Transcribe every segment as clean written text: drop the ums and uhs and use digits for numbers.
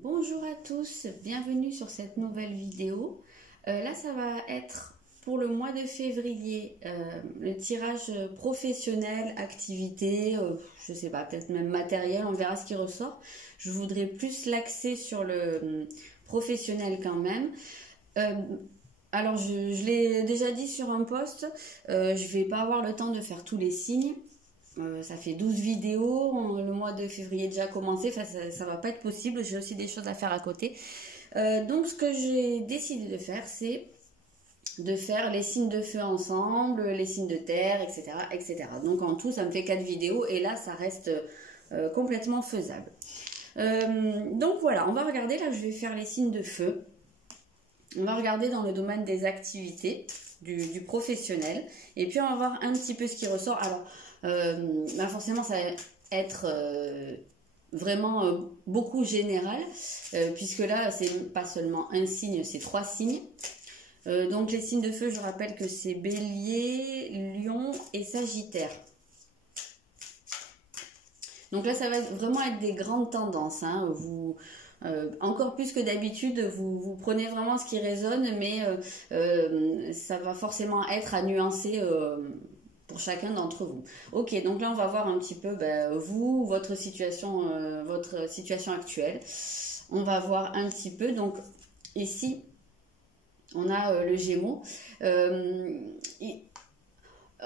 Bonjour à tous, bienvenue sur cette nouvelle vidéo. Là, ça va être pour le mois de février, le tirage professionnel, activité, je sais pas, peut-être même matériel, on verra ce qui ressort. Je voudrais plus l'axer sur le professionnel quand même. Alors, je l'ai déjà dit sur un post, je vais pas avoir le temps de faire tous les signes. Ça fait 12 vidéos, le mois de février est déjà commencé, enfin, ça va pas être possible, j'ai aussi des choses à faire à côté. Donc ce que j'ai décidé de faire, c'est de faire les signes de feu ensemble, les signes de terre, etc., etc. Donc en tout, ça me fait 4 vidéos et là, ça reste complètement faisable. Donc voilà, on va regarder, là je vais faire les signes de feu. On va regarder dans le domaine des activités, du professionnel, et puis on va voir un petit peu ce qui ressort. Alors, bah forcément, ça va être vraiment beaucoup général, puisque là, c'est pas seulement un signe, c'est 3 signes. Donc les signes de feu, je rappelle que c'est Bélier, Lion et Sagittaire. Donc là, ça va vraiment être des grandes tendances, hein. Encore plus que d'habitude, vous prenez vraiment ce qui résonne, mais ça va forcément être à nuancer pour chacun d'entre vous. Ok, donc là on va voir un petit peu vous, votre situation actuelle. On va voir un petit peu, donc ici on a le Gémeaux.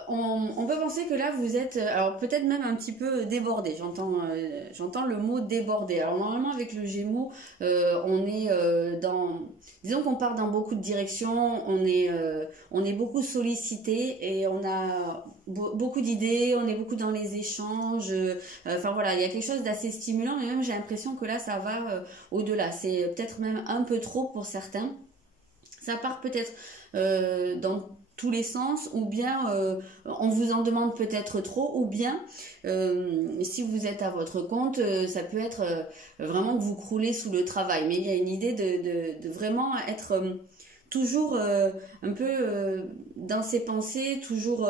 On peut penser que là vous êtes, alors peut-être même un petit peu débordé, j'entends le mot débordé. Alors normalement avec le Gémeaux, on est disons qu'on part dans beaucoup de directions, on est beaucoup sollicité et on a beaucoup d'idées, on est beaucoup dans les échanges, enfin voilà, il y a quelque chose d'assez stimulant, mais même j'ai l'impression que là ça va au-delà, c'est peut-être même un peu trop pour certains. Ça part peut-être dans tous les sens, ou bien on vous en demande peut-être trop, ou bien si vous êtes à votre compte, ça peut être vraiment que vous croulez sous le travail. Mais il y a une idée de vraiment être toujours un peu dans ses pensées, toujours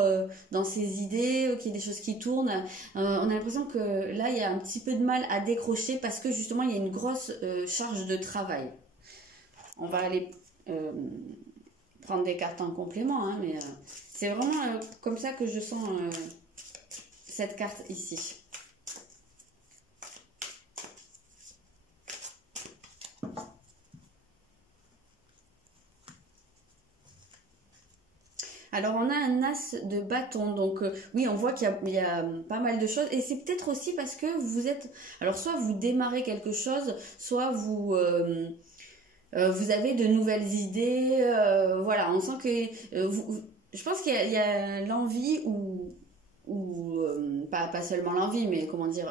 dans ses idées, qu'il y ait des choses qui tournent. On a l'impression que là, il y a un petit peu de mal à décrocher parce que justement, il y a une grosse charge de travail. On va aller prendre des cartes en complément, hein, mais c'est vraiment comme ça que je sens cette carte ici. Alors on a un as de bâton, donc oui on voit qu'il y a pas mal de choses, et c'est peut-être aussi parce que vous êtes, alors soit vous démarrez quelque chose, soit vous avez de nouvelles idées, voilà, on sent que je pense qu'il y a l'envie ou pas seulement l'envie, mais comment dire,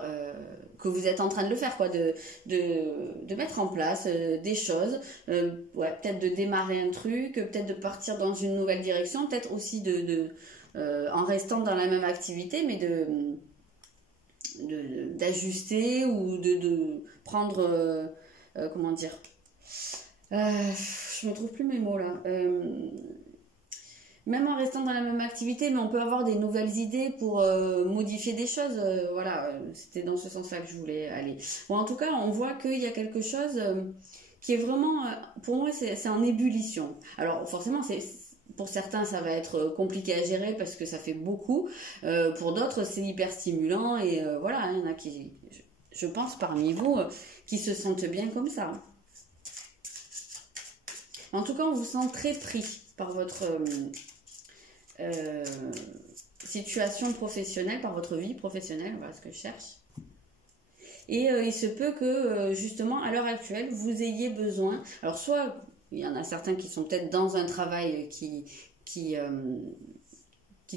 que vous êtes en train de le faire, quoi, de mettre en place des choses, ouais, peut-être de démarrer un truc, peut-être de partir dans une nouvelle direction, peut-être aussi en restant dans la même activité, mais d'ajuster ou de prendre, comment dire, je me trouve plus mes mots là. Même en restant dans la même activité, mais on peut avoir des nouvelles idées pour modifier des choses. Voilà, c'était dans ce sens-là que je voulais aller. Bon, en tout cas, on voit qu'il y a quelque chose qui est vraiment, pour moi, c'est en ébullition. Alors, forcément, pour certains, ça va être compliqué à gérer parce que ça fait beaucoup. Pour d'autres, c'est hyper stimulant. Et voilà, il y en a qui, je pense, parmi vous, qui se sentent bien comme ça. En tout cas, on vous sent très pris par votre situation professionnelle, par votre vie professionnelle, voilà ce que je cherche. Et il se peut que, justement, à l'heure actuelle, vous ayez besoin... Alors, soit, il y en a certains qui sont peut-être dans un travail qui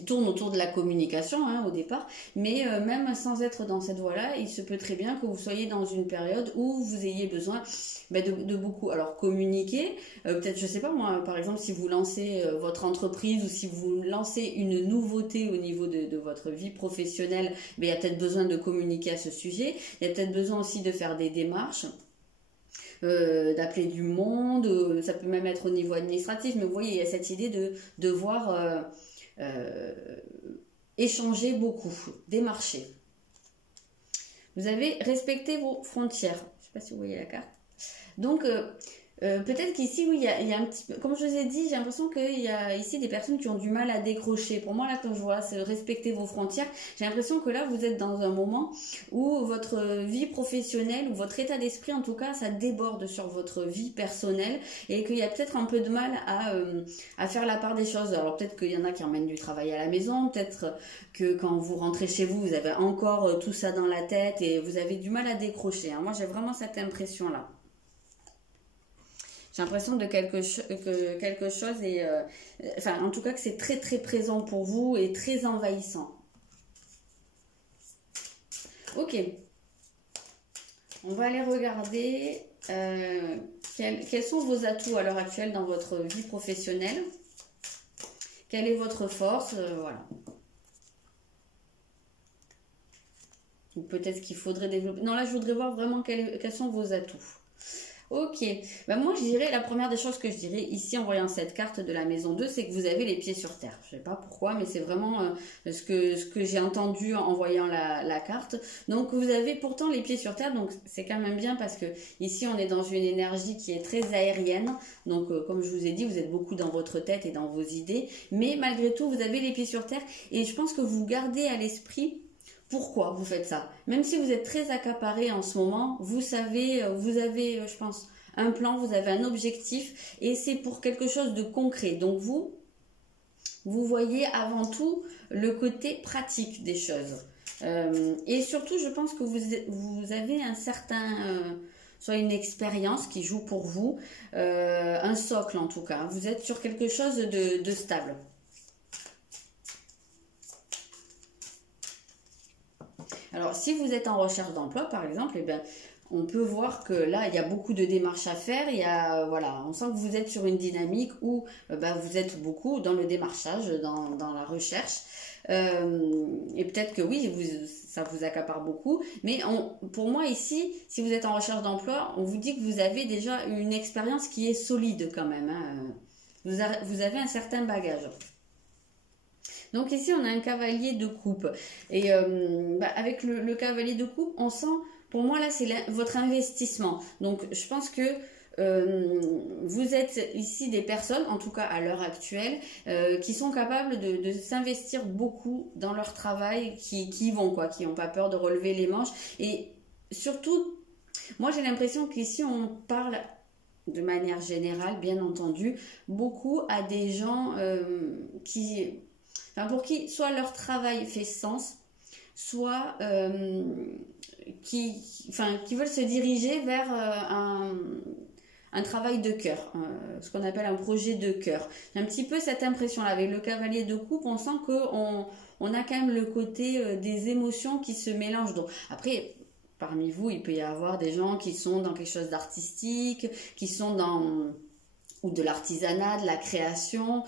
tourne autour de la communication, hein, au départ, mais même sans être dans cette voie-là, il se peut très bien que vous soyez dans une période où vous ayez besoin de beaucoup, alors communiquer, peut-être, je sais pas moi, par exemple, si vous lancez votre entreprise ou si vous lancez une nouveauté au niveau de votre vie professionnelle, il y a peut-être besoin de communiquer à ce sujet, il y a peut-être besoin aussi de faire des démarches, d'appeler du monde, ça peut même être au niveau administratif, mais vous voyez, il y a cette idée de devoir... échanger beaucoup, démarcher. Vous avez respecté vos frontières. Je ne sais pas si vous voyez la carte. Donc, peut-être qu'ici, oui, il y a un petit peu, comme je vous ai dit, j'ai l'impression qu'il y a ici des personnes qui ont du mal à décrocher. Pour moi, là, quand je vois respecter vos frontières, j'ai l'impression que là, vous êtes dans un moment où votre vie professionnelle, ou votre état d'esprit, en tout cas, ça déborde sur votre vie personnelle et qu'il y a peut-être un peu de mal à faire la part des choses. Alors, peut-être qu'il y en a qui emmènent du travail à la maison, peut-être que quand vous rentrez chez vous, vous avez encore tout ça dans la tête et vous avez du mal à décrocher, hein. Moi, j'ai vraiment cette impression-là. J'ai l'impression de que quelque chose est... enfin, en tout cas, que c'est très très présent pour vous et très envahissant. Ok. On va aller regarder quels sont vos atouts à l'heure actuelle dans votre vie professionnelle. Quelle est votre force, voilà. Ou peut-être qu'il faudrait développer... Non, là, je voudrais voir vraiment quels sont vos atouts. Ok, ben moi je dirais, la première des choses que je dirais ici en voyant cette carte de la maison 2, c'est que vous avez les pieds sur terre. Je ne sais pas pourquoi, mais c'est vraiment ce que j'ai entendu en voyant la carte. Donc vous avez pourtant les pieds sur terre, donc c'est quand même bien parce que ici on est dans une énergie qui est très aérienne. Donc comme je vous ai dit, vous êtes beaucoup dans votre tête et dans vos idées, mais malgré tout vous avez les pieds sur terre et je pense que vous gardez à l'esprit pourquoi vous faites ça. Même si vous êtes très accaparé en ce moment, vous savez, vous avez, je pense, un plan, vous avez un objectif et c'est pour quelque chose de concret. Donc vous voyez avant tout le côté pratique des choses. Et surtout, je pense que vous avez un certain... soit une expérience qui joue pour vous, un socle en tout cas. Vous êtes sur quelque chose de stable. Alors, si vous êtes en recherche d'emploi, par exemple, eh ben, on peut voir que là, il y a beaucoup de démarches à faire. Il y a, voilà, on sent que vous êtes sur une dynamique où vous êtes beaucoup dans le démarchage, dans la recherche. Et peut-être que oui, ça vous accapare beaucoup. Mais pour moi, ici, si vous êtes en recherche d'emploi, on vous dit que vous avez déjà une expérience qui est solide quand même, hein. Vous avez un certain bagage. Donc ici, on a un cavalier de coupe. Et avec le cavalier de coupe, on sent, pour moi, là, c'est votre investissement. Donc, je pense que vous êtes ici des personnes, en tout cas à l'heure actuelle, qui sont capables de s'investir beaucoup dans leur travail, qui vont, quoi, qui n'ont pas peur de relever les manches. Et surtout, moi, j'ai l'impression qu'ici, on parle... de manière générale, bien entendu, beaucoup à des gens pour qui soit leur travail fait sens, soit qui veulent se diriger vers un travail de cœur, ce qu'on appelle un projet de cœur. J'ai un petit peu cette impression-là. Avec le cavalier de coupe, on sent qu'on a quand même le côté des émotions qui se mélangent. Donc, après, parmi vous, il peut y avoir des gens qui sont dans quelque chose d'artistique, qui sont dans... ou de l'artisanat, de la création...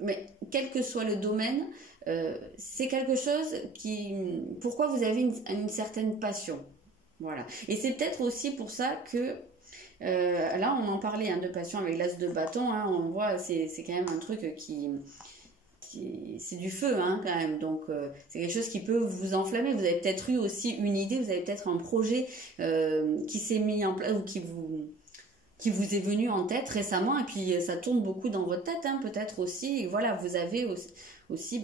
mais quel que soit le domaine, c'est quelque chose pourquoi vous avez une certaine passion. Voilà. Et c'est peut-être aussi pour ça que, là on en parlait de passion avec l'as de bâton, hein, on voit, c'est quand même un truc c'est du feu, hein, quand même. Donc c'est quelque chose qui peut vous enflammer. Vous avez peut-être eu aussi une idée, vous avez peut-être un projet qui s'est mis en place ou qui vous est venu en tête récemment et puis ça tourne beaucoup dans votre tête, hein, peut-être aussi. Et voilà, vous avez aussi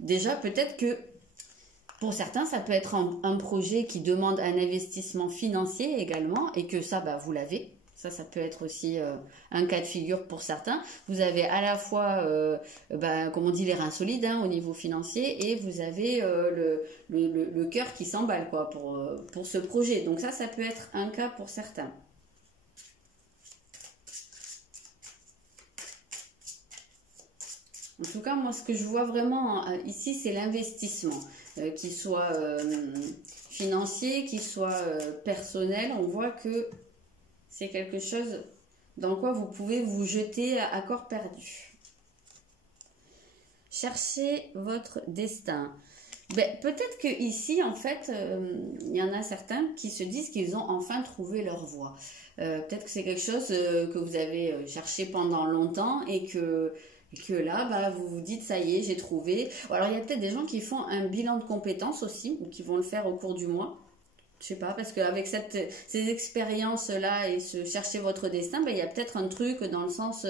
déjà peut-être que pour certains, ça peut être un projet qui demande un investissement financier également et que ça, vous l'avez. Ça peut être aussi un cas de figure pour certains. Vous avez à la fois, comme on dit, les reins solides, hein, au niveau financier et vous avez le cœur qui s'emballe, quoi, pour ce projet. Donc ça peut être un cas pour certains. En tout cas, moi, ce que je vois vraiment ici, c'est l'investissement, qu'il soit financier, qu'il soit personnel. On voit que c'est quelque chose dans quoi vous pouvez vous jeter à corps perdu. Cherchez votre destin. Peut-être que ici, en fait, il y en a certains qui se disent qu'ils ont enfin trouvé leur voie. Peut-être que c'est quelque chose que vous avez cherché pendant longtemps et que là, vous vous dites, ça y est, j'ai trouvé. Alors, il y a peut-être des gens qui font un bilan de compétences aussi, ou qui vont le faire au cours du mois. Je sais pas, parce qu'avec ces expériences-là et chercher votre destin, il y a peut-être un truc dans le sens...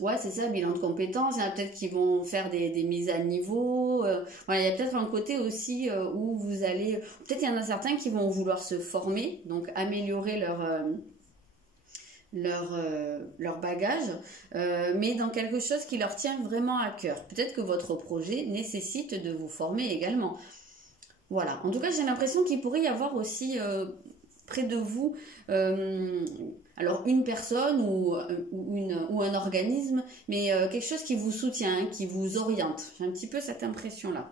ouais, c'est ça, bilan de compétences. Il y en a peut-être qui vont faire des mises à niveau. Voilà, il y a peut-être un côté aussi où vous allez... Peut-être il y en a certains qui vont vouloir se former, donc améliorer leur bagage, mais dans quelque chose qui leur tient vraiment à cœur. Peut-être que votre projet nécessite de vous former également. Voilà. En tout cas, j'ai l'impression qu'il pourrait y avoir aussi près de vous, alors une personne ou un organisme, mais quelque chose qui vous soutient, hein, qui vous oriente. J'ai un petit peu cette impression-là.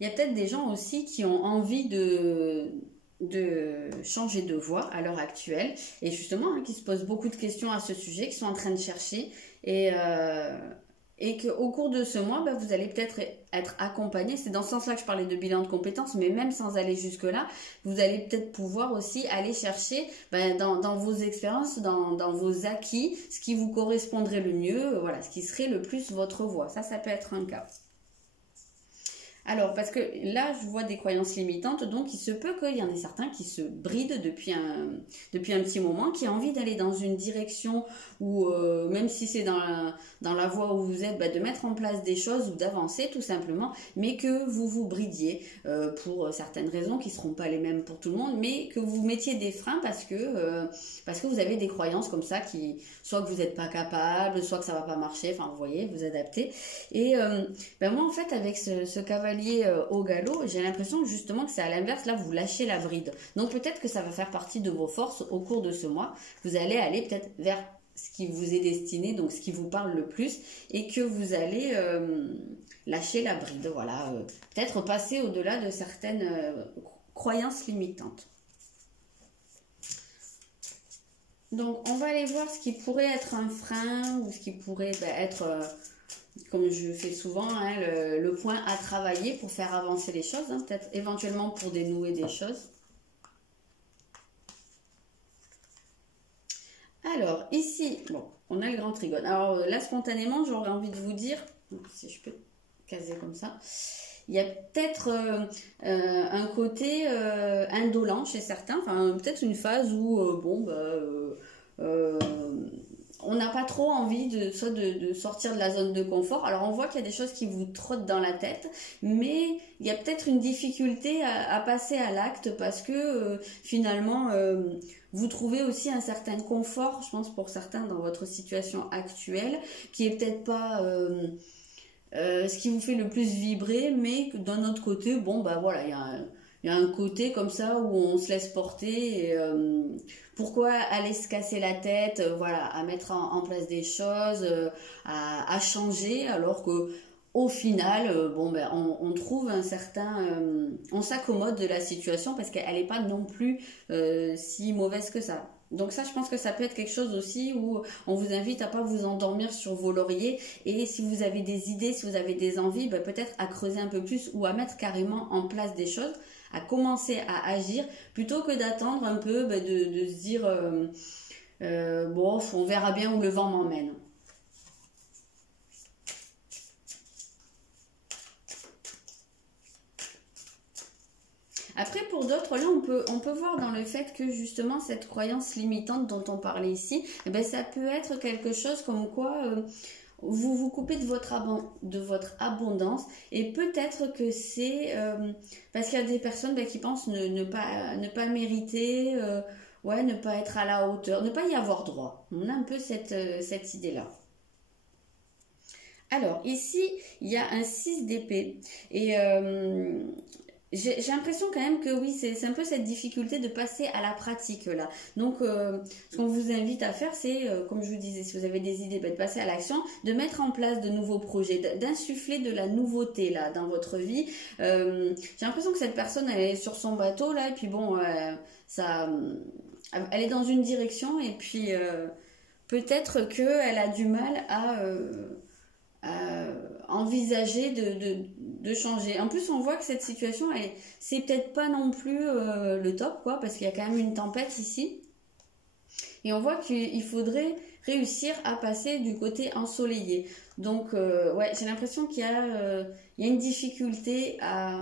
Il y a peut-être des gens aussi qui ont envie de changer de voie à l'heure actuelle et justement hein, qui se posent beaucoup de questions à ce sujet, qui sont en train de chercher et qu'au cours de ce mois, vous allez peut-être être accompagné. C'est dans ce sens-là que je parlais de bilan de compétences, mais même sans aller jusque-là, vous allez peut-être pouvoir aussi aller chercher dans vos expériences, dans vos acquis, ce qui vous correspondrait le mieux, voilà, ce qui serait le plus votre voie. Ça peut être un cas. Alors, parce que là, je vois des croyances limitantes, donc il se peut qu'il y en ait certains qui se brident depuis un petit moment, qui ont envie d'aller dans une direction où, même si c'est dans la voie où vous êtes, de mettre en place des choses ou d'avancer tout simplement, mais que vous vous bridiez pour certaines raisons qui ne seront pas les mêmes pour tout le monde, mais que vous mettiez des freins parce que vous avez des croyances comme ça, soit que vous n'êtes pas capable, soit que ça ne va pas marcher, enfin vous voyez, vous adaptez. Et moi en fait, avec ce cavalier au galop, j'ai l'impression justement que c'est à l'inverse, là vous lâchez la bride. Donc peut-être que ça va faire partie de vos forces au cours de ce mois. Vous allez aller peut-être vers ce qui vous est destiné, donc ce qui vous parle le plus, et que vous allez lâcher la bride. Voilà, peut-être passer au-delà de certaines croyances limitantes. Donc on va aller voir ce qui pourrait être un frein ou ce qui pourrait être... comme je fais souvent, hein, le point à travailler pour faire avancer les choses, hein, peut-être éventuellement pour dénouer des choses. Alors, ici, bon, on a le grand trigone. Alors là, spontanément, j'aurais envie de vous dire, si je peux caser comme ça, il y a peut-être un côté indolent chez certains, enfin peut-être une phase où, on n'a pas trop envie de sortir de la zone de confort. Alors on voit qu'il y a des choses qui vous trottent dans la tête, mais il y a peut-être une difficulté à passer à l'acte parce que finalement vous trouvez aussi un certain confort, je pense pour certains dans votre situation actuelle, qui est peut-être pas ce qui vous fait le plus vibrer, mais d'un autre côté, voilà, il y a un côté comme ça où on se laisse porter et pourquoi aller se casser la tête, voilà, à mettre en place des choses, à changer, alors que au final, on trouve un certain... on s'accommode de la situation parce qu'elle n'est pas non plus si mauvaise que ça. Donc ça, je pense que ça peut être quelque chose aussi où on vous invite à pas vous endormir sur vos lauriers et si vous avez des idées, si vous avez des envies, peut-être à creuser un peu plus ou à mettre carrément en place des choses, à commencer à agir plutôt que d'attendre un peu de se dire on verra bien où le vent m'emmène. Après, pour d'autres, là, on peut voir dans le fait que justement cette croyance limitante dont on parlait ici, ça peut être quelque chose comme quoi vous vous coupez de votre abondance et peut-être que c'est parce qu'il y a des personnes qui pensent ne pas mériter, ne pas être à la hauteur, ne pas y avoir droit. On a un peu cette idée-là. Alors, ici, il y a un 6 d'épée et... j'ai l'impression quand même que oui, c'est un peu cette difficulté de passer à la pratique là. Donc, ce qu'on vous invite à faire, c'est, comme je vous disais, si vous avez des idées, de passer à l'action, de mettre en place de nouveaux projets, d'insuffler de la nouveauté là dans votre vie. J'ai l'impression que cette personne, elle est sur son bateau là, et puis elle est dans une direction, et puis peut-être qu'elle a du mal à envisager de changer. En plus, on voit que cette situation, c'est peut-être pas non plus le top, parce qu'il y a quand même une tempête ici. Et on voit qu'il faudrait réussir à passer du côté ensoleillé. Donc, ouais, j'ai l'impression qu'il y a une difficulté,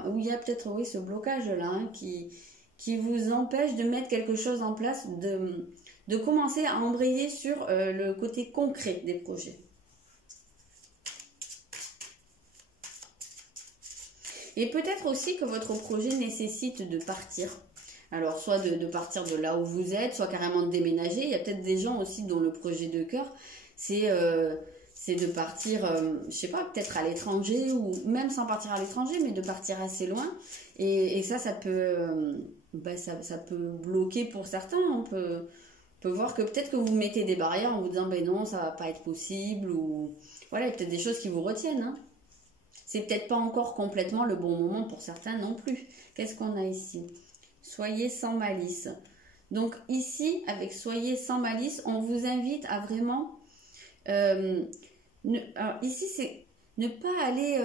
où il y a peut-être oui, ce blocage-là hein, qui vous empêche de mettre quelque chose en place, de commencer à embrayer sur le côté concret des projets. Et peut-être aussi que votre projet nécessite de partir. Alors, soit de partir de là où vous êtes, soit carrément de déménager. Il y a peut-être des gens aussi dont le projet de cœur, c'est de partir, je sais pas, peut-être à l'étranger, ou même sans partir à l'étranger, mais de partir assez loin. Et ça peut, ça peut bloquer pour certains. On peut voir que peut-être que vous mettez des barrières en vous disant, ben non, ça va pas être possible, ou voilà, il y a peut-être des choses qui vous retiennent, hein. C'est peut-être pas encore complètement le bon moment pour certains non plus. Qu'est-ce qu'on a ici? Soyez sans malice. Donc ici, avec soyez sans malice, on vous invite à vraiment... alors ici, c'est ne pas aller...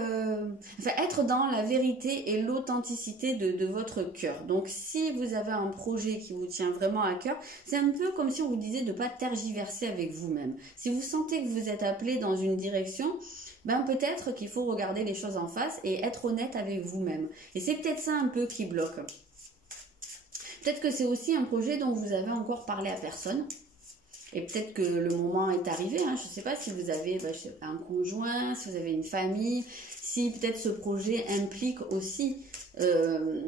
enfin, être dans la vérité et l'authenticité de votre cœur. Donc si vous avez un projet qui vous tient vraiment à cœur, c'est un peu comme si on vous disait de ne pas tergiverser avec vous-même. Si vous sentez que vous êtes appelé dans une direction... ben peut-être qu'il faut regarder les choses en face et être honnête avec vous-même. Et c'est peut-être ça un peu qui bloque. Peut-être que c'est aussi un projet dont vous avez encore parlé à personne. Et peut-être que le moment est arrivé. Hein. Je ne sais pas si vous avez un conjoint, si vous avez une famille, si peut-être ce projet implique aussi... que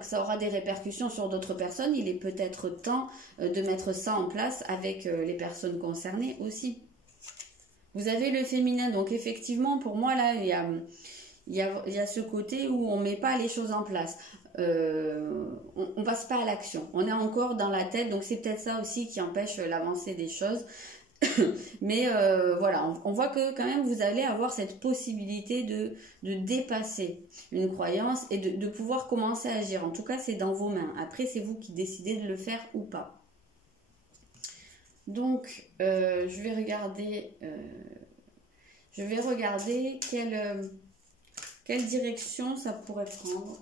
ça aura des répercussions sur d'autres personnes. Il est peut-être temps de mettre ça en place avec les personnes concernées aussi. Vous avez le féminin, donc effectivement, pour moi, là, il y a ce côté où on ne met pas les choses en place. On ne passe pas à l'action. On est encore dans la tête, donc c'est peut-être ça aussi qui empêche l'avancée des choses. Mais voilà, on voit que quand même, vous allez avoir cette possibilité de dépasser une croyance et de pouvoir commencer à agir. En tout cas, c'est dans vos mains. Après, c'est vous qui décidez de le faire ou pas. Donc, je vais regarder quelle direction ça pourrait prendre.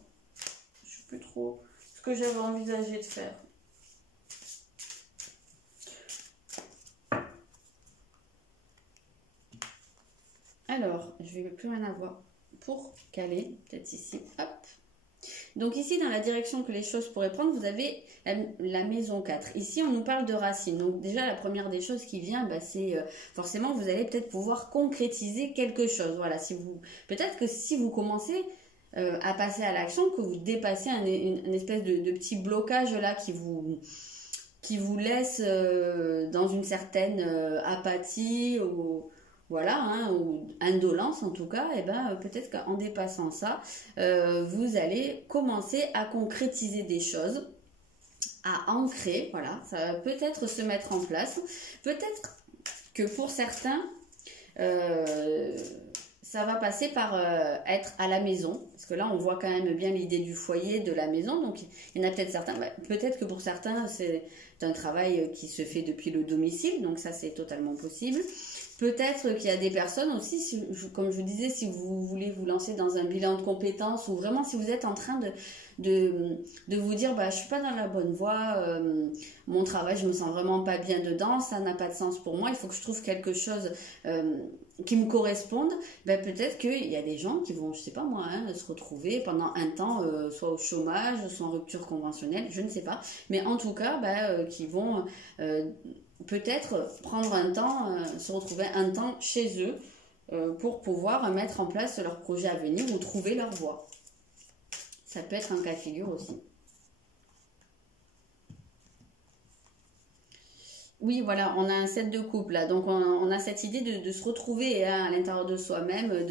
Je ne sais plus trop ce que j'avais envisagé de faire. Alors, je vais plus rien avoir pour caler, peut-être ici, hop. Donc ici, dans la direction que les choses pourraient prendre, vous avez la maison 4. Ici, on nous parle de racines. Donc déjà, la première des choses qui vient, c'est forcément, vous allez peut-être pouvoir concrétiser quelque chose. Voilà, peut-être que si vous commencez à passer à l'action, que vous dépassez une espèce de petit blocage là qui vous laisse dans une certaine apathie voilà, hein, ou indolence en tout cas, et peut-être qu'en dépassant ça, vous allez commencer à concrétiser des choses, à ancrer, voilà, ça va peut-être se mettre en place. Peut-être que pour certains, ça va passer par être à la maison, parce que là on voit quand même bien l'idée du foyer, de la maison, donc il y en a peut-être certains, peut-être que pour certains c'est un travail qui se fait depuis le domicile, donc ça c'est totalement possible. Peut-être qu'il y a des personnes aussi, comme je vous disais, si vous voulez vous lancer dans un bilan de compétences ou vraiment si vous êtes en train de vous dire je suis pas dans la bonne voie, mon travail je me sens vraiment pas bien dedans, ça n'a pas de sens pour moi, il faut que je trouve quelque chose qui me corresponde. Peut-être qu'il y a des gens qui vont, je sais pas moi, se retrouver pendant un temps soit au chômage, soit en rupture conventionnelle, je ne sais pas, mais en tout cas qui vont peut-être prendre un temps, se retrouver un temps chez eux pour pouvoir mettre en place leur projet à venir ou trouver leur voie. Ça peut être un cas de figure aussi. Oui, voilà, on a un 7 de coupe là, donc on a cette idée de se retrouver à l'intérieur de soi-même,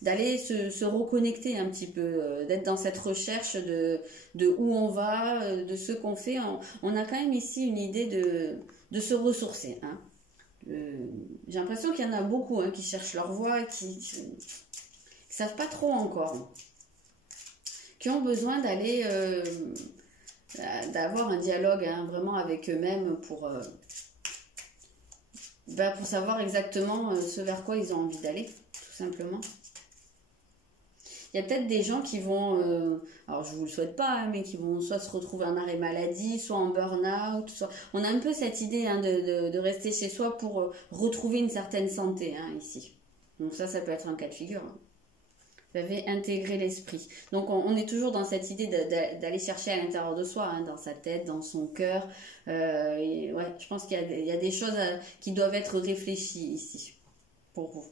d'aller se reconnecter un petit peu, d'être dans cette recherche de où on va, de ce qu'on fait. On a quand même ici une idée de se ressourcer. Hein. J'ai l'impression qu'il y en a beaucoup qui cherchent leur voie, qui ne savent pas trop encore, qui ont besoin d'aller... d'avoir un dialogue vraiment avec eux-mêmes pour savoir exactement ce vers quoi ils ont envie d'aller, tout simplement. Il il y a peut-être des gens qui vont, alors je vous le souhaite pas, hein, mais qui vont soit se retrouver en arrêt maladie, soit en burn-out, soit... On a un peu cette idée hein, de rester chez soi pour retrouver une certaine santé hein, ici. Donc ça peut être un cas de figure. Hein. Vous avez intégré l'esprit. Donc on est toujours dans cette idée d'aller chercher à l'intérieur de soi, hein, dans sa tête, dans son cœur. Ouais, je pense qu'il y a des choses qui doivent être réfléchies ici pour vous.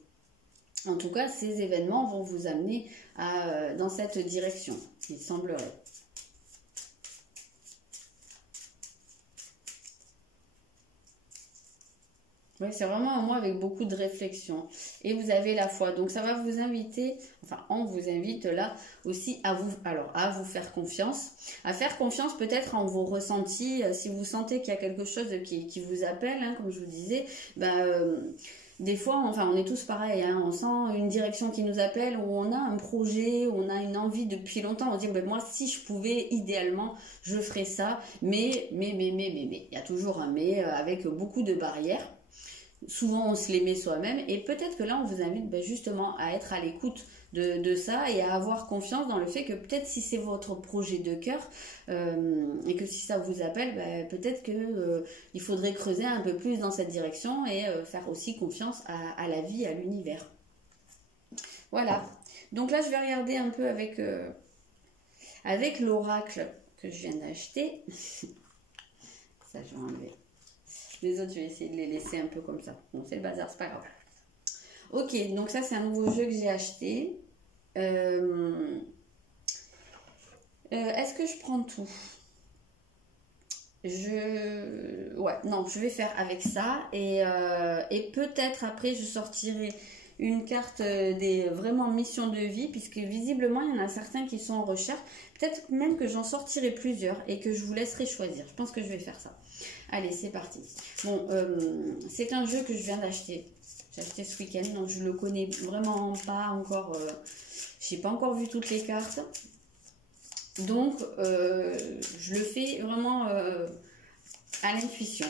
En tout cas, ces événements vont vous amener dans cette direction, il semblerait. Oui, c'est vraiment un mois avec beaucoup de réflexion. Et vous avez la foi. Donc ça va vous inviter, enfin on vous invite là aussi à vous faire confiance. À faire confiance peut-être en vos ressentis. Si vous sentez qu'il y a quelque chose qui vous appelle, hein, comme je vous disais, des fois, enfin on est tous pareils, hein, on sent une direction qui nous appelle, ou on a un projet, ou on a une envie depuis longtemps, on se dit moi si je pouvais, idéalement, je ferais ça, mais, il y a toujours un mais avec beaucoup de barrières. Souvent on se les met soi-même et peut-être que là on vous invite justement à être à l'écoute de ça et à avoir confiance dans le fait que peut-être si c'est votre projet de cœur et que si ça vous appelle, peut-être que il faudrait creuser un peu plus dans cette direction et faire aussi confiance à la vie, à l'univers. Voilà, donc là je vais regarder un peu avec l'oracle que je viens d'acheter. Ça je vais enlever. Les autres, je vais essayer de les laisser un peu comme ça. Bon, c'est le bazar, c'est pas grave. Ok, donc ça, c'est un nouveau jeu que j'ai acheté. Est-ce que je prends tout? Ouais, non, je vais faire avec ça. Et peut-être après, je sortirai une carte des vraiment missions de vie, puisque visiblement, il y en a certains qui sont en recherche. Peut-être même que j'en sortirai plusieurs et que je vous laisserai choisir. Je pense que je vais faire ça. Allez, c'est parti. Bon, c'est un jeu que je viens d'acheter. J'ai acheté ce week-end, donc je le connais vraiment pas encore. J'ai pas encore vu toutes les cartes. Donc, je le fais vraiment à l'intuition.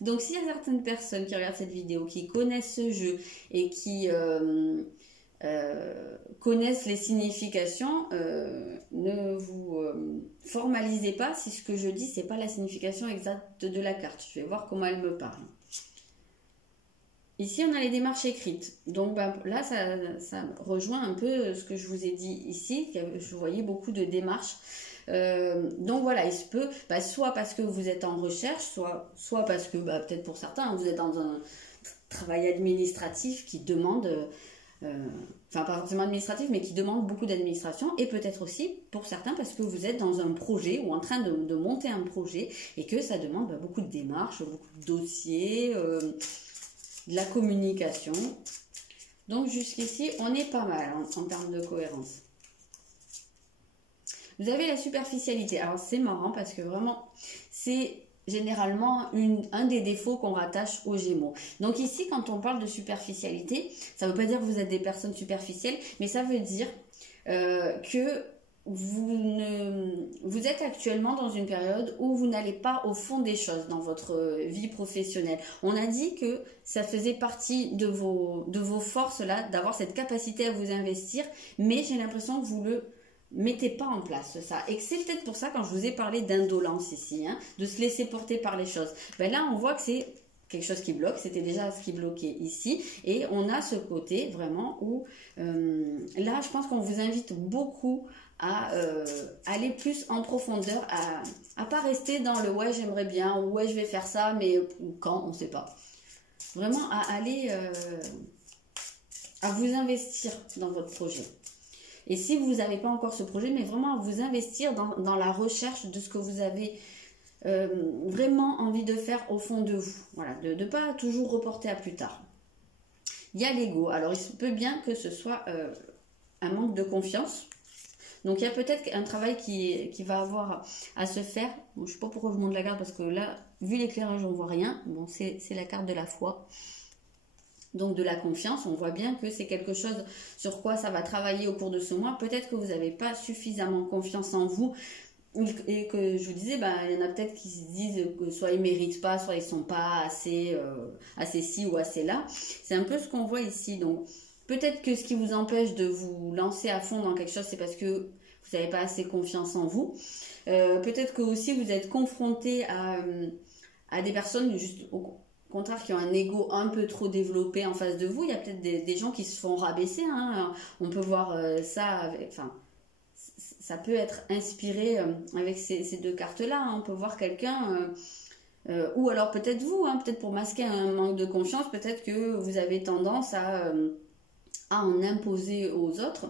Donc, s'il y a certaines personnes qui regardent cette vidéo, qui connaissent ce jeu et qui connaissent les significations, ne vous formalisez pas si ce que je dis c'est pas la signification exacte de la carte. Je vais voir comment elle me parle. Ici on a les démarches écrites, donc là ça rejoint un peu ce que je vous ai dit ici, je voyais beaucoup de démarches. Donc voilà, il se peut soit parce que vous êtes en recherche, soit parce que peut-être pour certains vous êtes dans un travail administratif qui demande enfin pas forcément administratif, mais qui demande beaucoup d'administration, et peut-être aussi pour certains parce que vous êtes dans un projet ou en train de monter un projet et que ça demande beaucoup de démarches, beaucoup de dossiers, de la communication. Donc jusqu'ici, on est pas mal en termes de cohérence. Vous avez la superficialité. Alors c'est marrant parce que vraiment, c'est généralement un des défauts qu'on rattache aux Gémeaux. Donc ici, quand on parle de superficialité, ça ne veut pas dire que vous êtes des personnes superficielles, mais ça veut dire que vous êtes actuellement dans une période où vous n'allez pas au fond des choses dans votre vie professionnelle. On a dit que ça faisait partie de vos forces là, d'avoir cette capacité à vous investir, mais j'ai l'impression que vous le mettez pas en place ça, et que c'est peut-être pour ça quand je vous ai parlé d'indolence ici, hein, de se laisser porter par les choses, là on voit que c'est quelque chose qui bloque, c'était déjà ce qui bloquait ici, et on a ce côté vraiment où là je pense qu'on vous invite beaucoup à aller plus en profondeur, à pas rester dans le ouais j'aimerais bien, ou ouais je vais faire ça, mais quand, on sait pas, vraiment à aller à vous investir dans votre projet. Et si vous n'avez pas encore ce projet, mais vraiment à vous investir dans la recherche de ce que vous avez vraiment envie de faire au fond de vous. Voilà, de ne pas toujours reporter à plus tard. Il y a l'ego. Alors, il se peut bien que ce soit un manque de confiance. Donc, il y a peut-être un travail qui va avoir à se faire. Bon, je ne sais pas pourquoi je monte la carte, parce que là, vu l'éclairage, on ne voit rien. Bon, c'est la carte de la foi. Donc de la confiance, on voit bien que c'est quelque chose sur quoi ça va travailler au cours de ce mois. Peut-être que vous n'avez pas suffisamment confiance en vous, et que je vous disais, il y en a peut-être qui se disent que soit ils ne méritent pas, soit ils ne sont pas assez ci ou assez là. C'est un peu ce qu'on voit ici. Donc Peut-être que ce qui vous empêche de vous lancer à fond dans quelque chose, c'est parce que vous n'avez pas assez confiance en vous. Peut-être que aussi vous êtes confronté à des personnes juste au contraire qui ont un ego un peu trop développé en face de vous. Il y a peut-être des gens qui se font rabaisser. Hein. On peut voir ça avec, enfin, ça peut être inspiré avec ces deux cartes-là. Hein. On peut voir quelqu'un, ou alors peut-être vous, hein, peut-être pour masquer un manque de confiance, peut-être que vous avez tendance à en imposer aux autres.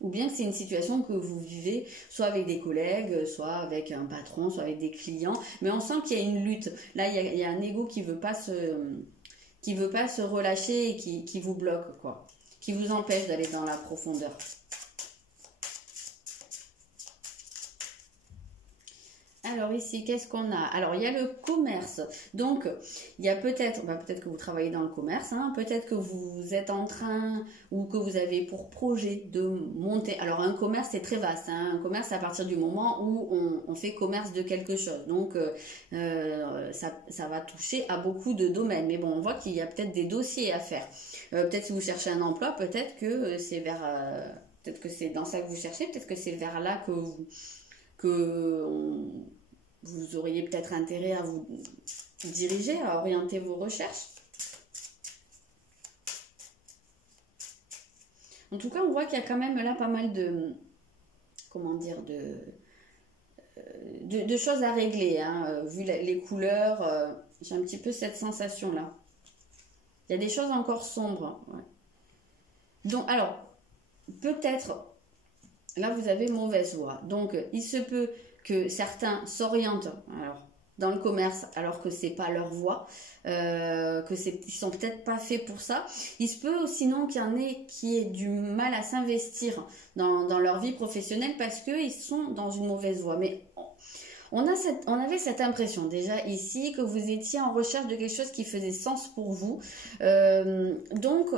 Ou bien que c'est une situation que vous vivez soit avec des collègues, soit avec un patron, soit avec des clients. Mais on sent qu'il y a une lutte. Là, il y a un ego qui veut pas se relâcher et qui vous bloque, quoi. Qui vous empêche d'aller dans la profondeur. Alors ici, qu'est-ce qu'on a? Alors, il y a le commerce. Donc, il y a peut-être que vous travaillez dans le commerce, hein, peut-être que vous êtes en train ou que vous avez pour projet de monter. Alors, un commerce, c'est très vaste. Hein, un commerce, à partir du moment où on fait commerce de quelque chose. Donc, ça va toucher à beaucoup de domaines. Mais bon, on voit qu'il y a peut-être des dossiers à faire. Peut-être si vous cherchez un emploi, peut-être que c'est peut-être que c'est dans ça que vous cherchez, peut-être que c'est vers là vous auriez peut-être intérêt à vous diriger, à orienter vos recherches. En tout cas, on voit qu'il y a quand même là pas mal de, comment dire, de choses à régler. Hein. Vu les couleurs, j'ai un petit peu cette sensation-là. Il y a des choses encore sombres. Ouais. Donc, alors, peut-être... Là, vous avez mauvaise voie. Donc, il se peut que certains s'orientent dans le commerce alors que c'est pas leur voie, ils sont peut-être pas faits pour ça. Il se peut sinon qu'il y en ait qui aient du mal à s'investir dans leur vie professionnelle parce qu'ils sont dans une mauvaise voie. Mais on avait cette impression déjà ici que vous étiez en recherche de quelque chose qui faisait sens pour vous. Donc,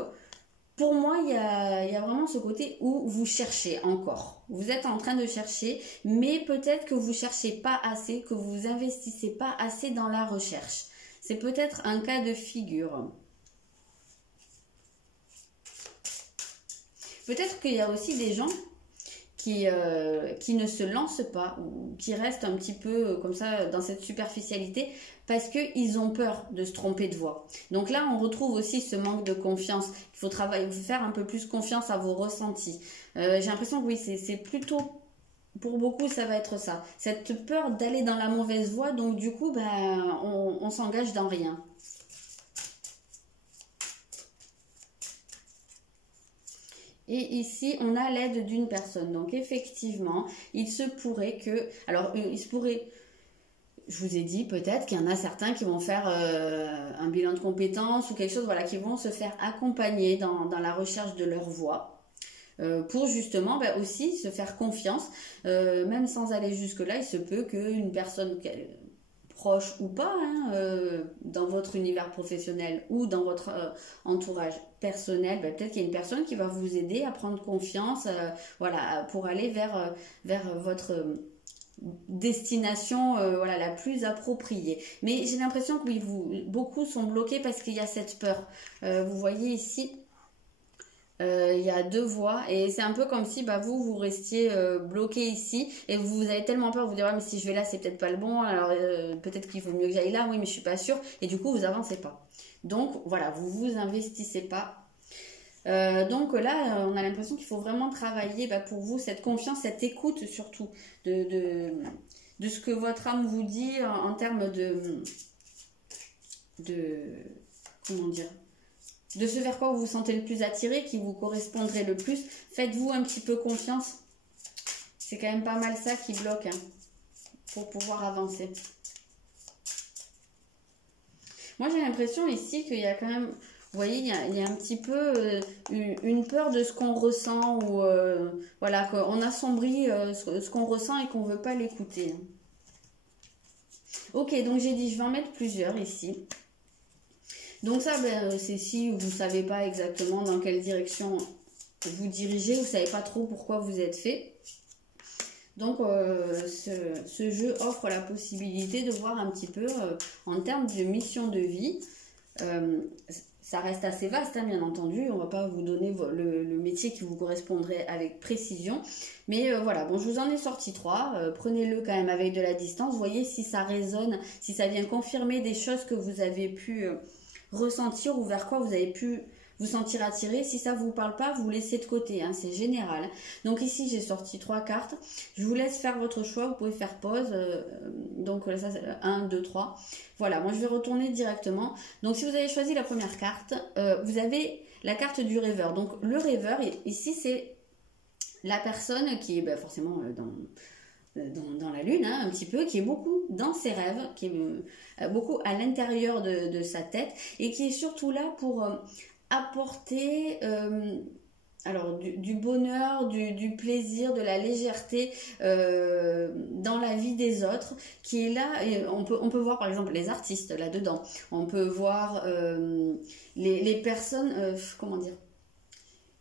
pour moi, il y a vraiment ce côté où vous cherchez encore. Vous êtes en train de chercher, mais peut-être que vous ne cherchez pas assez, que vous investissez pas assez dans la recherche. C'est peut-être un cas de figure. Peut-être qu'il y a aussi des gens qui ne se lancent pas ou qui restent un petit peu comme ça dans cette superficialité parce qu'ils ont peur de se tromper de voie. Donc là, on retrouve aussi ce manque de confiance. Il faut faire un peu plus confiance à vos ressentis. J'ai l'impression que oui, c'est plutôt, pour beaucoup, ça va être ça. Cette peur d'aller dans la mauvaise voie, donc du coup, on s'engage dans rien. Et ici, on a l'aide d'une personne. Donc, effectivement, il se pourrait que... Alors, il se pourrait... Je vous ai dit peut-être qu'il y en a certains qui vont faire un bilan de compétences ou quelque chose, voilà, qui vont se faire accompagner dans la recherche de leur voie. Pour justement aussi se faire confiance. Même sans aller jusque-là, il se peut qu'une personne... proche ou pas, hein, dans votre univers professionnel ou dans votre entourage personnel, peut-être qu'il y a une personne qui va vous aider à prendre confiance, voilà, pour aller vers votre destination voilà, la plus appropriée. Mais j'ai l'impression que oui, beaucoup sont bloqués parce qu'il y a cette peur. Vous voyez ici, il y a deux voies et c'est un peu comme si vous restiez bloqué ici et vous avez tellement peur, vous dire mais si je vais là c'est peut-être pas le bon, alors peut-être qu'il vaut mieux que j'aille là, oui mais je suis pas sûre, et du coup vous avancez pas. Donc voilà, vous investissez pas. Donc là on a l'impression qu'il faut vraiment travailler pour vous cette confiance, cette écoute surtout de ce que votre âme vous dit en termes de comment dire, de ce vers quoi vous vous sentez le plus attiré, qui vous correspondrait le plus. Faites-vous un petit peu confiance. C'est quand même pas mal ça qui bloque hein, pour pouvoir avancer. Moi, j'ai l'impression ici qu'il y a quand même... Vous voyez, il y a un petit peu une peur de ce qu'on ressent ou voilà, qu'on assombrit ce qu'on ressent et qu'on ne veut pas l'écouter. Ok, donc j'ai dit, je vais en mettre plusieurs ici. Donc ça, c'est si vous ne savez pas exactement dans quelle direction vous dirigez, vous ne savez pas trop pourquoi vous êtes fait. Donc ce jeu offre la possibilité de voir un petit peu en termes de mission de vie, ça reste assez vaste, hein, bien entendu. On va pas vous donner le métier qui vous correspondrait avec précision. Mais voilà, bon, je vous en ai sorti 3. Prenez-le quand même avec de la distance. Voyez si ça résonne, si ça vient confirmer des choses que vous avez pu ressentir ou vers quoi vous avez pu vous sentir attiré. Si ça vous parle pas, vous laissez de côté, hein, c'est général. Donc ici, j'ai sorti 3 cartes. Je vous laisse faire votre choix. Vous pouvez faire pause. Donc ça, c'est 1, 2, 3. Voilà, moi je vais retourner directement. Donc si vous avez choisi la première carte, vous avez la carte du rêveur. Donc le rêveur, ici, c'est la personne qui est forcément dans la lune, hein, un petit peu, qui est beaucoup dans ses rêves, qui est beaucoup à l'intérieur de sa tête et qui est surtout là pour apporter alors du bonheur, du plaisir, de la légèreté dans la vie des autres, qui est là. Et on peut voir par exemple les artistes là-dedans, on peut voir les personnes, comment dire,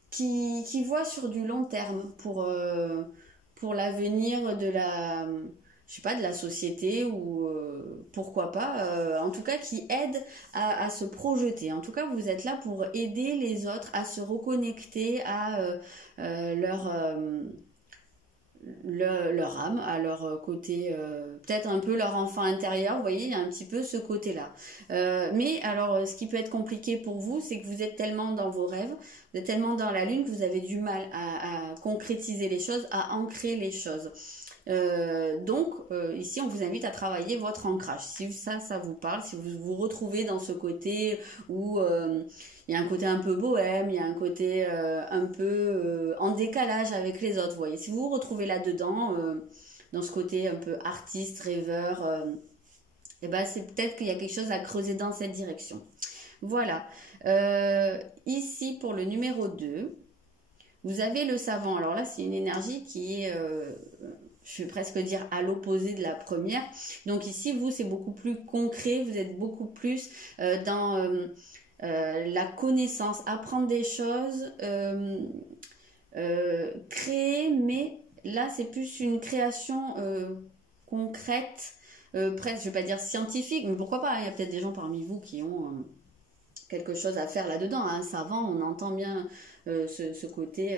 qui voient sur du long terme pour l'avenir de la, je sais pas, de la société ou pourquoi pas, en tout cas qui aident à se projeter. En tout cas, vous êtes là pour aider les autres à se reconnecter à leur âme, à leur côté, peut-être un peu leur enfant intérieur. Vous voyez, il y a un petit peu ce côté-là. Mais alors, ce qui peut être compliqué pour vous, c'est que vous êtes tellement dans vos rêves, vous êtes tellement dans la lune que vous avez du mal à concrétiser les choses, à ancrer les choses. Donc ici on vous invite à travailler votre ancrage. Si ça vous parle, si vous vous retrouvez dans ce côté où il y a un côté un peu bohème, il y a un côté un peu en décalage avec les autres, vous voyez, si vous vous retrouvez là-dedans, dans ce côté un peu artiste, rêveur, et ben c'est peut-être qu'il y a quelque chose à creuser dans cette direction. Voilà. Ici pour le numéro 2, vous avez le savant. Alors là c'est une énergie qui est je vais presque dire à l'opposé de la première. Donc ici, vous, c'est beaucoup plus concret, vous êtes beaucoup plus dans la connaissance, apprendre des choses, créer, mais là, c'est plus une création concrète, presque, je ne vais pas dire scientifique, mais pourquoi pas, hein, il y a peut-être des gens parmi vous qui ont quelque chose à faire là-dedans. Un savant, on entend bien ce côté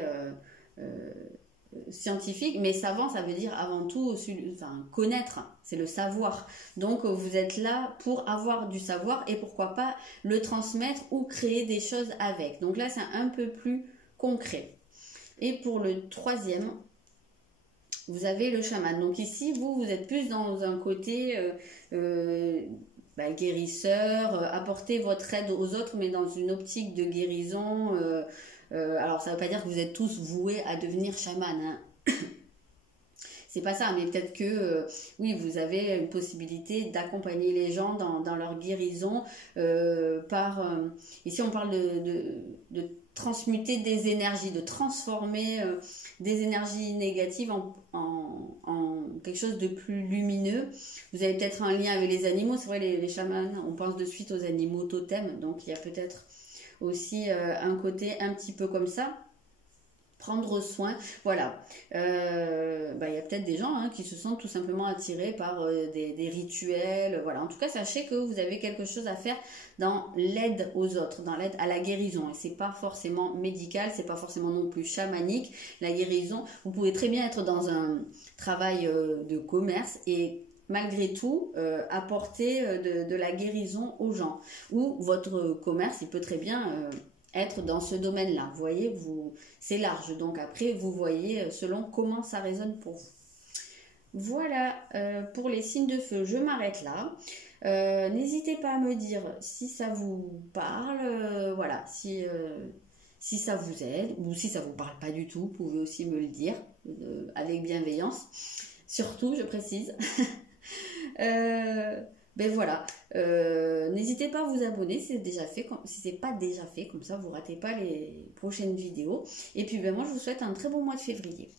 scientifique, mais savant, ça veut dire avant tout connaître, c'est le savoir. Donc vous êtes là pour avoir du savoir et pourquoi pas le transmettre ou créer des choses avec. Donc là c'est un peu plus concret. Et pour le 3e, vous avez le chaman. Donc ici vous êtes plus dans un côté guérisseur, apporter votre aide aux autres, mais dans une optique de guérison. Alors ça ne veut pas dire que vous êtes tous voués à devenir chaman, hein. C'est pas ça, mais peut-être que oui, vous avez une possibilité d'accompagner les gens dans leur guérison ici on parle de transmuter des énergies, de transformer des énergies négatives en quelque chose de plus lumineux. Vous avez peut-être un lien avec les animaux, c'est vrai, les chamans, on pense de suite aux animaux totems, donc il y a peut-être aussi un côté un petit peu comme ça, prendre soin, voilà. Il y a peut-être des gens qui se sentent tout simplement attirés par des rituels, voilà. En tout cas, sachez que vous avez quelque chose à faire dans l'aide aux autres, dans l'aide à la guérison, et c'est pas forcément médical, c'est pas forcément non plus chamanique. La guérison, vous pouvez très bien être dans un travail de commerce et malgré tout apporter de la guérison aux gens, ou votre commerce il peut très bien être dans ce domaine-là. Vous voyez, c'est large, donc après vous voyez selon comment ça résonne pour vous. Voilà pour les signes de feu, je m'arrête là. N'hésitez pas à me dire si ça vous parle, voilà, si ça vous aide, ou si ça vous parle pas du tout, vous pouvez aussi me le dire avec bienveillance, surtout je précise. Voilà, n'hésitez pas à vous abonner si c'est pas déjà fait, comme ça vous ratez pas les prochaines vidéos. Et puis moi je vous souhaite un très bon mois de février.